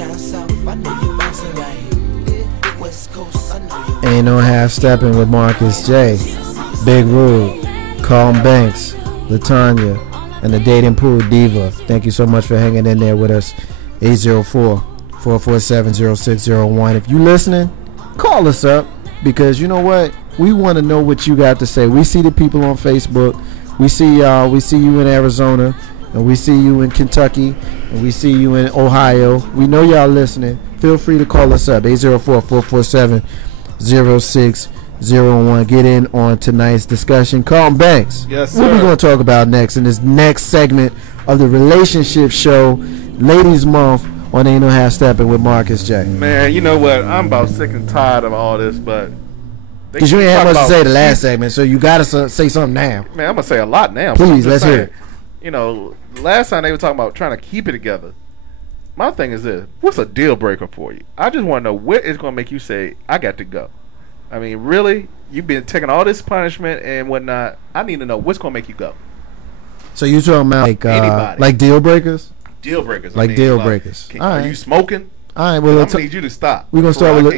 down south, I know you bouncing right. West Coast, I know you. Ain't no half stepping with Marcus J, Big Rude, Carl Banks, Latanya, and the Dating Pool Diva. Thank you so much for hanging in there with us. 804-447-0601. If you listening, call us up, because you know what? We want to know what you got to say. We see the people on Facebook. We see y'all. We see you in Arizona, and we see you in Kentucky, and we see you in Ohio. We know y'all listening. Feel free to call us up. 804-447-0601. Get in on tonight's discussion. Carl Banks. Yes, sir. What are we going to talk about next in this next segment of the relationship show, Ladies Month, on Ain't No Half Steppin' with Marcus J? Man, you know what? I'm about sick and tired of all this, but because you ain't had much to say the last segment, so you gotta say something now. Man, I'm gonna say a lot now. Please, let's hear it. You know, last time they were talking about trying to keep it together. My thing is this: what's a deal breaker for you? I just want to know what is gonna make you say I got to go. I mean, really? You've been taking all this punishment and whatnot. I need to know what's gonna make you go. So you talking about like deal breakers? Deal breakers. Like deal breakers. Are you smoking? All right, well, I'm gonna need you to stop. We're gonna start with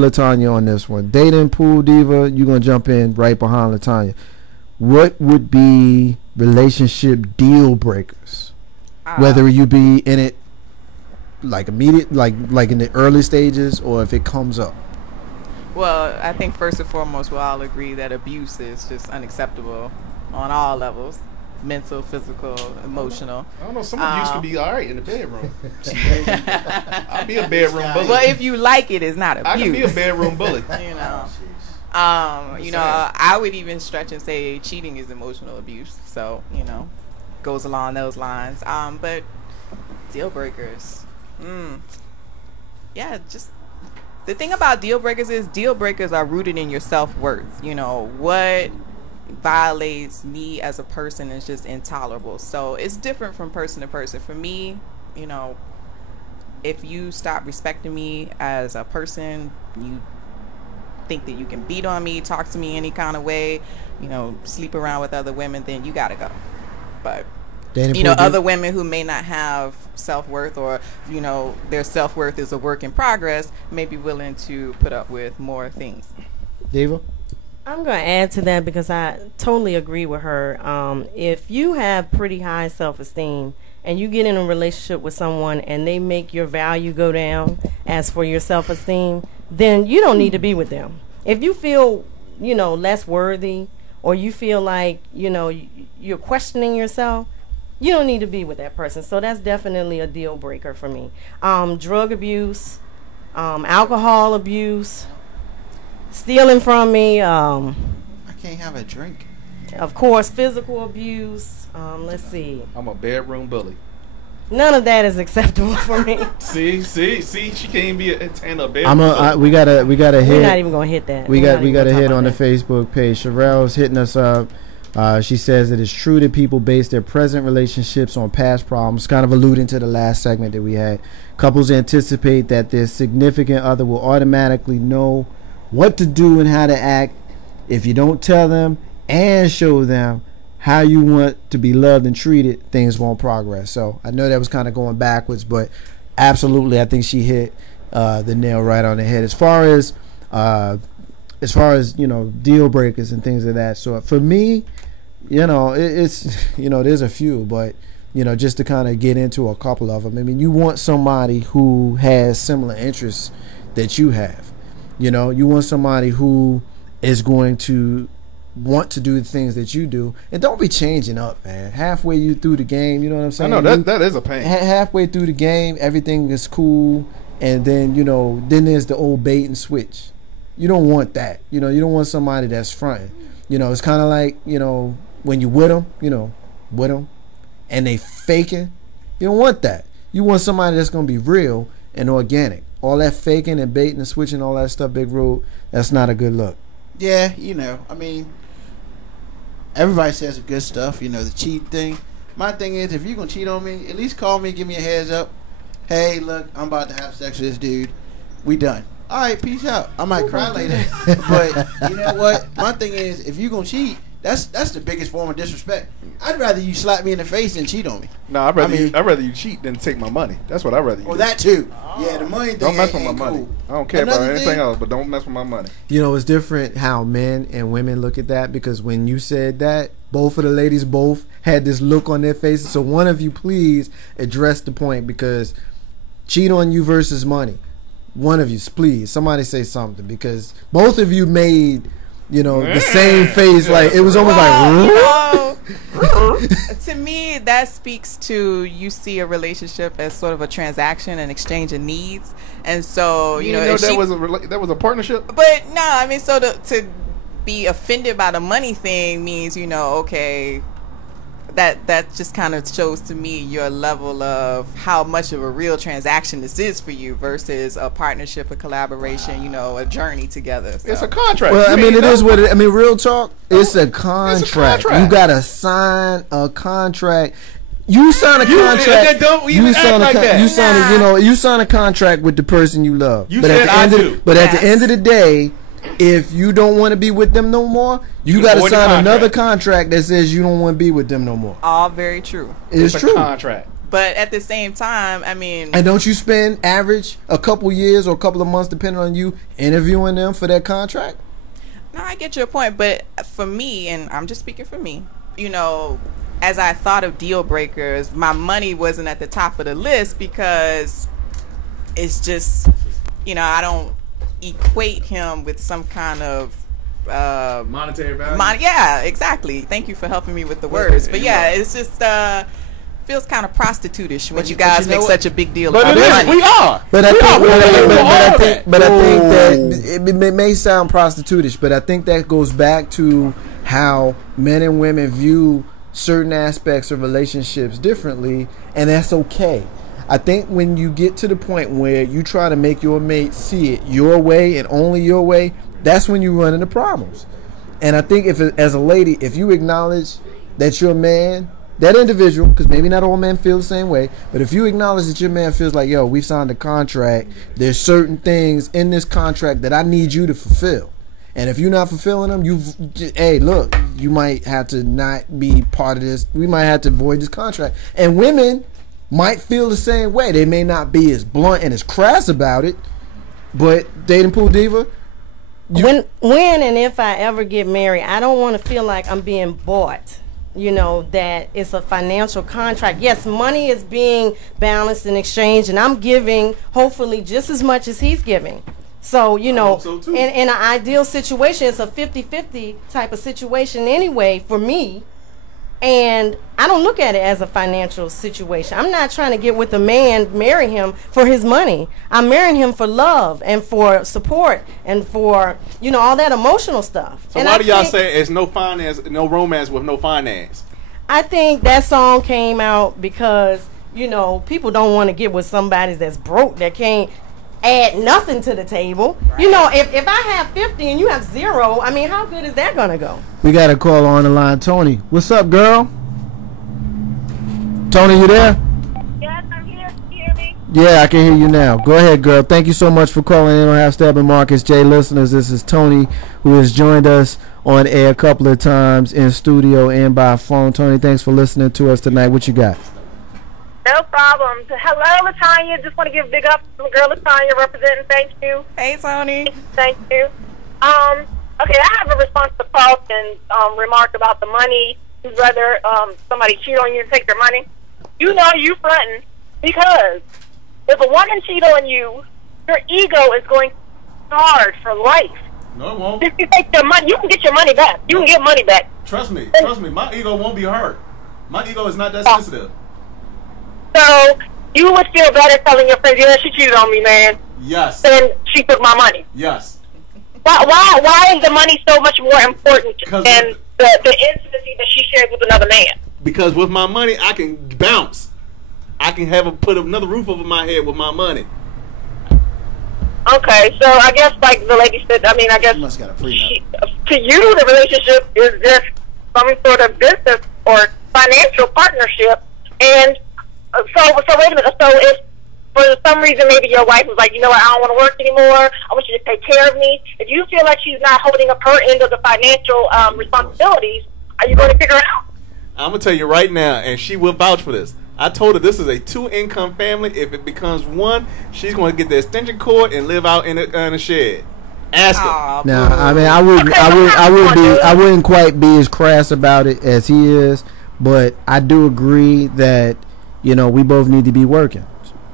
Latanya on this one. Dating Pool Diva, you're gonna jump in right behind Latanya. What would be relationship deal breakers? Whether you be in it like immediate, like in the early stages, or if it comes up. Well, I think first and foremost, we'll all agree that abuse is just unacceptable on all levels. Mental, physical, emotional. I don't know. Some abuse can be all right in the bedroom. I'll be a bedroom bully. Well, if you like it, it's not abuse. I can be a bedroom bully. You know. I would even stretch and say cheating is emotional abuse. So, goes along those lines. But deal breakers. Yeah, just the thing about deal breakers is deal breakers are rooted in your self-worth. What violates me as a person is just intolerable. So it's different from person to person. For me, if you stop respecting me as a person, you think that you can beat on me, talk to me any kind of way, sleep around with other women, then you gotta go. But other women who may not have self-worth, or their self-worth is a work in progress, may be willing to put up with more things. Diva? I'm going to add to that because I totally agree with her. If you have pretty high self-esteem and you get in a relationship with someone and they make your value go down as for your self-esteem, then you don't need to be with them. If you feel, less worthy, or you feel like, you're questioning yourself, you don't need to be with that person. So that's definitely a deal breaker for me. Drug abuse, alcohol abuse, stealing from me. I can't have a drink. Of course, physical abuse. Let's see. I'm a bedroom bully. None of that is acceptable for me. See, she can't be a bedroom. We gotta hit. We're not even gonna hit that. We got to hit on the Facebook page. Sherelle's hitting us up. She says it is true that people base their present relationships on past problems, kind of alluding to the last segment that we had. Couples anticipate that their significant other will automatically know what to do and how to act. If you don't tell them and show them how you want to be loved and treated, things won't progress. So I know that was kind of going backwards, but absolutely, I think she hit the nail right on the head. As far as deal breakers and things of that sort, for me, it's there's a few, but just to kind of get into a couple of them. I mean, you want somebody who has similar interests that you have. You want somebody who is going to want to do the things that you do, and don't be changing up, man. Halfway through the game, you know what I'm saying? I know that is a pain. Halfway through the game, everything is cool, and then then there's the old bait and switch. You don't want that. You don't want somebody that's fronting. It's kind of like when you with them, and they faking. You don't want that. You want somebody that's gonna be real and organic. All that faking and baiting and switching, all that stuff, Big Road, that's not a good look. Yeah, I mean, everybody says good stuff, the cheat thing. My thing is, if you're going to cheat on me, at least call me, give me a heads up. Hey, look, I'm about to have sex with this dude. We done. All right, peace out. I might cry later. But you know what? My thing is, if you're going to cheat, That's the biggest form of disrespect. I'd rather you slap me in the face than cheat on me. No, I'd rather you cheat than take my money. That's what I'd rather you do. That too. Yeah, the money thing. Don't mess with my ain't money. cool. I don't care Another about anything thing- else, but don't mess with my money. You know, it's different how men and women look at that, because when you said that, both of the ladies both had this look on their faces. So one of you please address the point, because cheat on you versus money. One of you, please, somebody say something, because both of you made, you know, the same face. Like, it was almost To me, that speaks to, you see a relationship as sort of a transaction and exchange of needs, and so you know if that was a partnership. But no, I mean, so to be offended by the money thing means, you know, okay, that just kind of shows to me your level of how much of a real transaction this is for you versus a partnership, a collaboration, you know, a journey together. So. It's a contract. Well, I mean, it is what it. I mean, real talk. It's a contract. It's a contract. You gotta sign a contract. You sign a contract. You sign a you sign a contract with the person you love. You but said at the I end do. But at the end of the day, if you don't want to be with them no more, you got to avoid the sign contract. another contract that says you don't want to be with them no more. All very true. It's a true. contract. But at the same time, I mean, And don't you spend average a couple years or a couple of months, depending on you, interviewing them for that contract? no, I get your point. But for me, and I'm just speaking for me, you know, as I thought of deal breakers, my money wasn't at the top of the list because it's just, you know, I don't equate him with some kind of Monetary value. yeah, exactly. Thank you for helping me with the words. But yeah, it's just feels kind of prostitutish when you guys make such a big deal But about it is. money. We are. But I think, But I think that it may sound prostitutish, but I think that goes back to how men and women view certain aspects of relationships differently, and that's okay. I think when you get to the point where you try to make your mate see it your way and only your way, that's when you run into problems. And I think as a lady, if you acknowledge that your man, that individual, because maybe not all men feel the same way, but if you acknowledge that your man feels like, yo, we've signed a contract, there's certain things in this contract that I need you to fulfill. And if you're not fulfilling them, hey, look, you might have to not be part of this. We might have to void this contract. And women might feel the same way. They may not be as blunt and as crass about it, but dating pool diva. When and if I ever get married, I don't want to feel like I'm being bought. You know, that it's a financial contract. Yes, money is being balanced and exchanged, and I'm giving hopefully just as much as he's giving. So, you know, in an ideal situation, it's a 50-50 type of situation anyway for me. And I don't look at it as a financial situation. I'm not trying to get with a man, marry him for his money. I'm marrying him for love and for support and for, you know, all that emotional stuff. So and why do y'all say it's no finance, no romance with no finance? I think that song came out because, you know, people don't want to get with somebody that's broke, that can't add nothing to the table. Right. You know, if I have 50 and you have 0, I mean, how good is that going to go? We got a call on the line. Tony, what's up, girl? Tony, you there? Yes, I'm here. Can you hear me? Yeah, I can hear you now. Go ahead, girl. Thank you so much for calling in on Half Steppin' Marcus J listeners. This is Tony, who has joined us on air a couple of times in studio and by phone. Tony, thanks for listening to us tonight. What you got? No problem. Hello, Latanya. Just want to give a big up to my girl Latanya representing. Thank you. Hey, Tony. Thank you. Okay, I have a response to Carlton's remark about the money. You'd rather somebody cheat on you and take their money. You know you fronting, because if a woman cheat on you, your ego is going to starve for life. No, it won't. If you take their money, you can get your money back. You can get money back. Trust me. My ego won't be hurt. My ego is not that sensitive. So you would feel better telling your friends, yeah, she cheated on me, man. Yes. Then she took my money. Yes. Why is the money so much more important than the intimacy that she shares with another man? Because with my money, I can bounce. I can put another roof over my head with my money. Okay, so I guess, like the lady said, I mean, I guess You must got a prenup. to you, the relationship is just some sort of business or financial partnership. And so wait a minute. So if for some reason maybe your wife was like, you know what, I don't want to work anymore, I want you to take care of me. If you feel like she's not holding up her end of the financial responsibilities, Are you going to kick her out? I'm gonna tell you right now, and she will vouch for this. I told her this is a 2-income family. If it becomes one, she's going to get the extension cord and live out in a shed. Ask her. Aw, Now, boo. I mean, I wouldn't quite be as crass about it as he is, but I do agree that, you know, we both need to be working.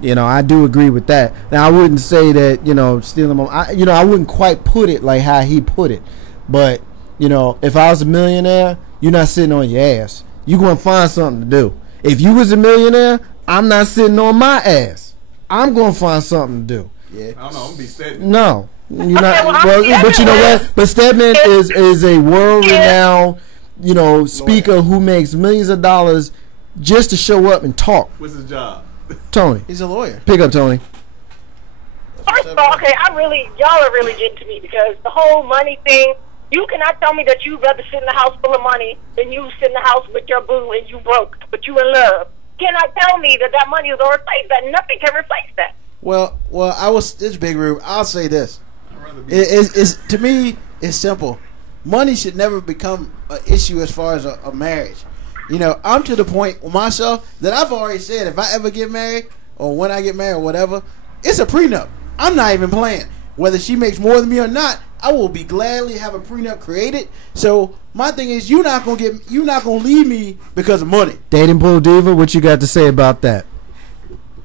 You know, I do agree with that. Now, I wouldn't say that, you know, stealing my, I wouldn't quite put it like how he put it, but, you know, if I was a millionaire, you're not sitting on your ass. You're going to find something to do. If you was a millionaire, I'm not sitting on my ass. I'm going to find something to do. Yeah. I don't know. I'm gonna be sitting. No. You're not, well, but you know what? But Steppin is a world-renowned, you know, speaker who makes millions of dollars just to show up and talk. What's his job? Tony. He's a lawyer. Pick up, Tony. First of all, okay, y'all are really getting to me because the whole money thing, you cannot tell me that you'd rather sit in a house full of money than you sit in the house with your boo and you broke, but you in love. You cannot tell me that money is going to replace that. Nothing can replace that. Well, this Big Rube. I'll say this. I'd rather be It's to me, it's simple. Money should never become an issue as far as a marriage. You know, I'm to the point with myself that I've already said if I ever get married or when I get married or whatever, it's a prenup. I'm not even playing. Whether she makes more than me or not, I will be gladly have a prenup created. So my thing is, you're not gonna leave me because of money. Dating pool diva, what you got to say about that?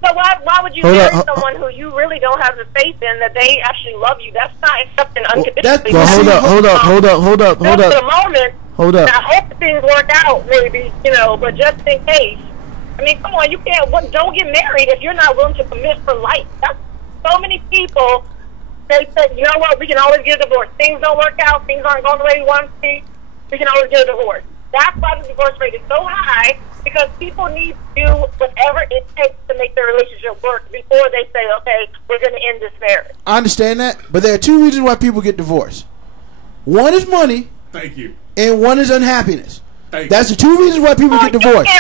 So why would you Hold marry up, someone who you really don't have the faith in that they actually love you? That's not accepting unconditionally. Well, hold up. Just for the moment. Hold up. I hope things work out, maybe, you know, but just in case. I mean, come on, you can't. Don't get married if you're not willing to commit for life. That's so many people. They said, you know what? We can always get a divorce. Things don't work out. Things aren't going the way we want to see. We can always get a divorce. That's why the divorce rate is so high, because people need to do whatever it takes to make their relationship work before they say, okay, we're going to end this marriage. I understand that, but there are two reasons why people get divorced. One is money, Thank you. and one is unhappiness. Thank That's the two reasons why people get divorced. You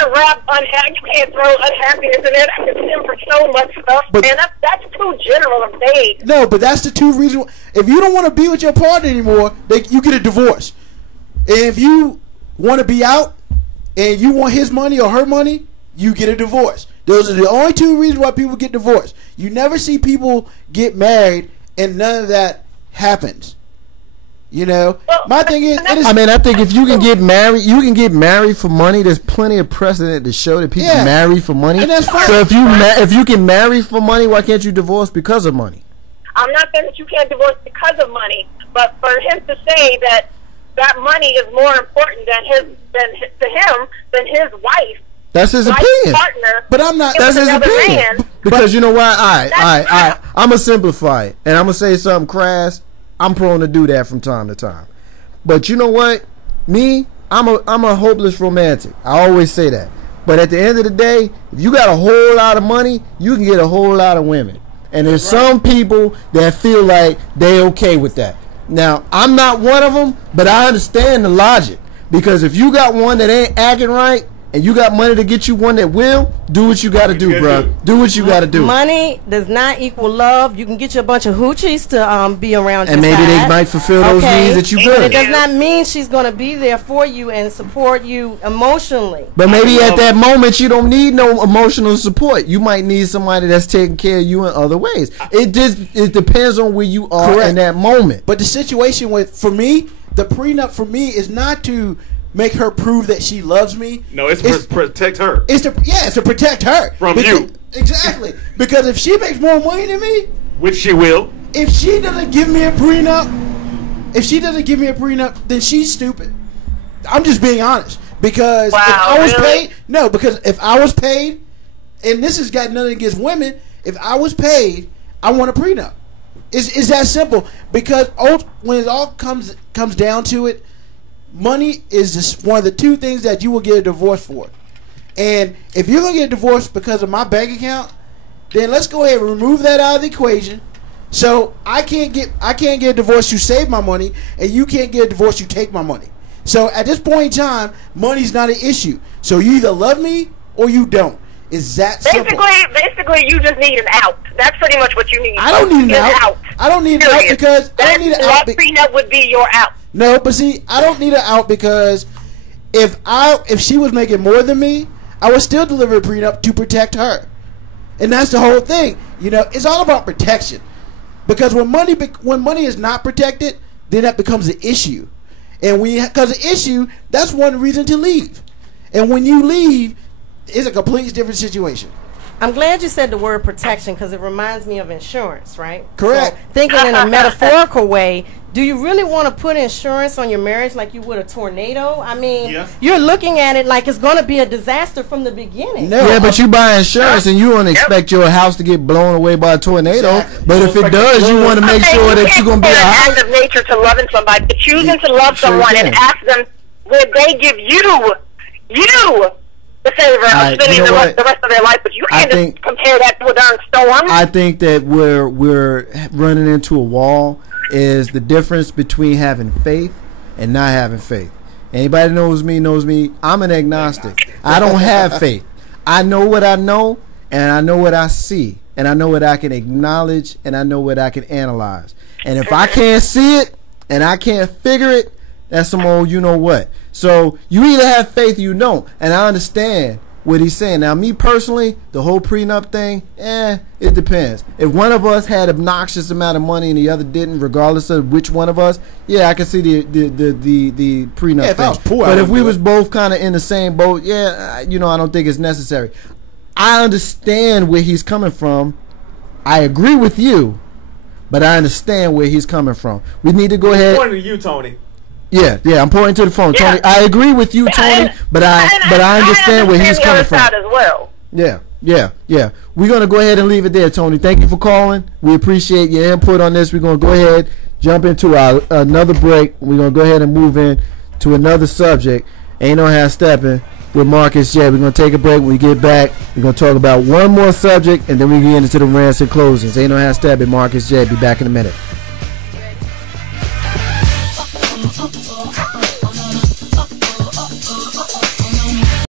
can't throw unhappiness in there. That can stand for so much stuff. But- Man, that's too general of vague. No, but that's the two reasons. If you don't want to be with your partner anymore, you get a divorce. And if you want to be out and you want his money or her money, you get a divorce. Those are the only two reasons why people get divorced. You never see people get married and none of that happens. You know, my thing is, I mean, I think if you can get married, you can get married for money. There's plenty of precedent to show that people marry for money. And that's fine. So if you can marry for money, why can't you divorce because of money? I'm not saying that you can't divorce because of money, but for him to say that money is more important than his wife. That's his Life opinion. partner. But I'm not. It That's was his another opinion. man. Because you know what? I'm That's gonna simplify it, and I'm gonna say something crass. I'm prone to do that from time to time. But you know what? Me, I'm a hopeless romantic. I always say that. But at the end of the day, if you got a whole lot of money, you can get a whole lot of women. And there's some people that feel like they okay with that. Now, I'm not one of them, but I understand the logic. Because if you got one that ain't acting right, and you got money to get you one that will, do what you got to do, bro. Do what you got to do. Money does not equal love. You can get you a bunch of hoochies to be around and your maybe side. they might fulfill those needs that you But it good. does not mean she's going to be there for you and support you emotionally. But maybe at that moment you don't need no emotional support. You might need somebody that's taking care of you in other ways. It depends on where you are in that moment. But the situation for me, the prenup for me is not to make her prove that she loves me. No, it's to protect her. It's to protect her From you. Exactly. Because if she makes more money than me, Which she will. if she doesn't give me a prenup, then she's stupid. I'm just being honest. Because if I was paid, and this has got nothing against women, if I was paid, I want a prenup. It's that simple. Because when it all comes down to it, money is just one of the two things that you will get a divorce for. And if you're going to get a divorce because of my bank account, then let's go ahead and remove that out of the equation. So I can't get a divorce you save my money, and you can't get a divorce you take my money. So at this point in time, money's not an issue. So you either love me or you don't. It's that simple. Basically, you just need an out. That's pretty much what you need. I don't need an out. I don't need an out because I don't need an out. Prenup would be your out. No, but see, I don't need an out because if she was making more than me, I would still deliver a prenup to protect her. And that's the whole thing. You know, it's all about protection. Because when money is not protected, then that becomes an issue. And because an issue, that's one reason to leave. And when you leave, it's a completely different situation. I'm glad you said the word protection because it reminds me of insurance, right? Correct. So, thinking in a metaphorical way, do you really want to put insurance on your marriage like you would a tornado? I mean, you're looking at it like it's going to be a disaster from the beginning. No. Yeah, but you buy insurance and you don't expect your house to get blown away by a tornado. Exactly. But if it does, you want to make sure that you're going to be a house. It's an act of nature to loving somebody, to choosing to love someone and ask them, would they give you the favor of spending the rest of their life, but you can't just compare that to a darn storm. I think that we're running into a wall is the difference between having faith and not having faith. Anybody knows me, I'm an agnostic. I don't have faith. I know what I know, and I know what I see, and I know what I can acknowledge, and I know what I can analyze. And if I can't see it, and I can't figure it, that's some old you know what. So you either have faith or you don't. And I understand what he's saying. Now, me personally, the whole prenup thing, it depends. If one of us had obnoxious amount of money and the other didn't, regardless of which one of us, I can see the prenup if thing. I was poor, but if we was both kind of in the same boat, I don't think it's necessary. I understand where he's coming from. I agree with you, but I understand where he's coming from. We need to go ahead. Pointing to you, Tony. Yeah, I'm pointing to the phone, Tony. I agree with you, Tony, but I understand where he's coming from. As well. Yeah. We're gonna go ahead and leave it there, Tony. Thank you for calling. We appreciate your input on this. We're gonna go ahead, jump into another break. We're gonna go ahead and move in to another subject. Ain't No Half Steppin' with Marcus J. We're gonna take a break. When we get back, we're gonna talk about one more subject, and then we get into the rants and closings. Ain't No Half Steppin', Marcus J. Be back in a minute.